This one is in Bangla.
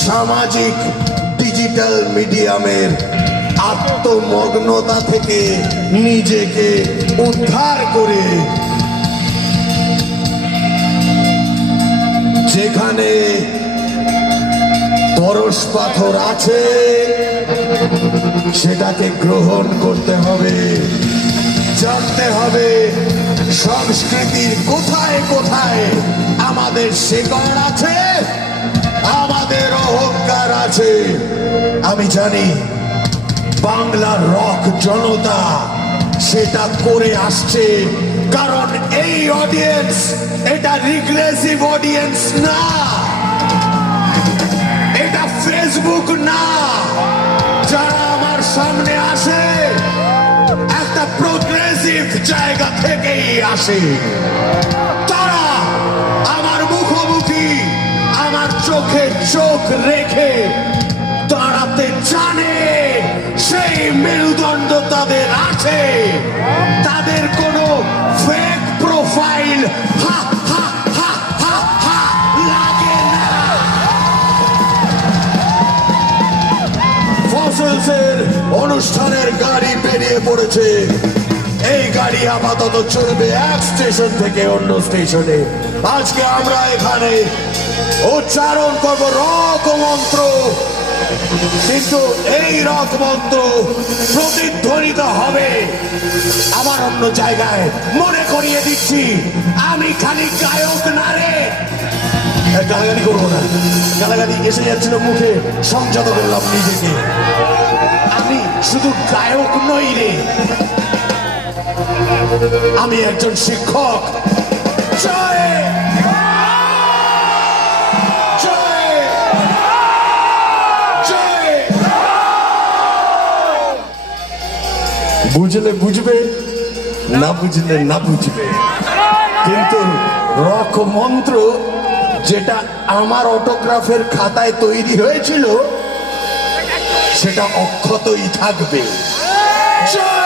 সামাজিক ডিজিটাল মিডিয়ামের আত্মমগ্নতা থেকে নিজেকে উদ্ধার করে যেখানে পরশ পাথর আছে সেটাকে গ্রহণ করতে হবে, জানতে হবে সংস্কৃতির কোথায় কোথায় আমাদের শেকড় আছে, আমাদের অহংকার আছে। আমি জানি বাংলার রক জনতা সেটা করে আসছে, কারণ এই অডিয়েন্স এটা রিগ্রেসিভ অডিয়েন্স না, এটা ফেসবুক না। যারা আমার সামনে আসে একটা প্রোগ্রেসিভ জায়গা থেকেই আসে, তারা আমার মুখোমুখি আমার চোখে চোখ রেখে দাঁড়াতে জানে, সেই মেরুদণ্ড তাদের আছে, তাদের কোনো ফেক প্রোফাইল হা হা হা হা হা লাগে না। ফসলসের অনুষ্ঠানের গাড়ি বেরিয়ে পড়েছে। এই গাড়ি আপাতত চলবে এক স্টেশন থেকে অন্য স্টেশনে। আজকে আমরা এখানে উচ্চারণ করব রক মন্ত্র, কিন্তু এই রক মন্ত্র প্রতিধ্বনিত হবে আবার অন্য জায়গায়। মনে করিয়ে দিচ্ছি, আমি খালি গায়ক না রে। গালাগালি করবো না, গালাগালি এসে যাচ্ছিল মুখে, সংযত করলাম নিজেকে। আমি শুধু গায়ক নই রে, আমি একজন শিক্ষক। জয় জয় জয়। বুঝলে বুঝবে, না বুঝলে না বুঝবে, কিন্তু রক মন্ত্র যেটা আমার অটোগ্রাফের খাতায় তৈরি হয়েছিল সেটা অক্ষতই থাকবে। জয়।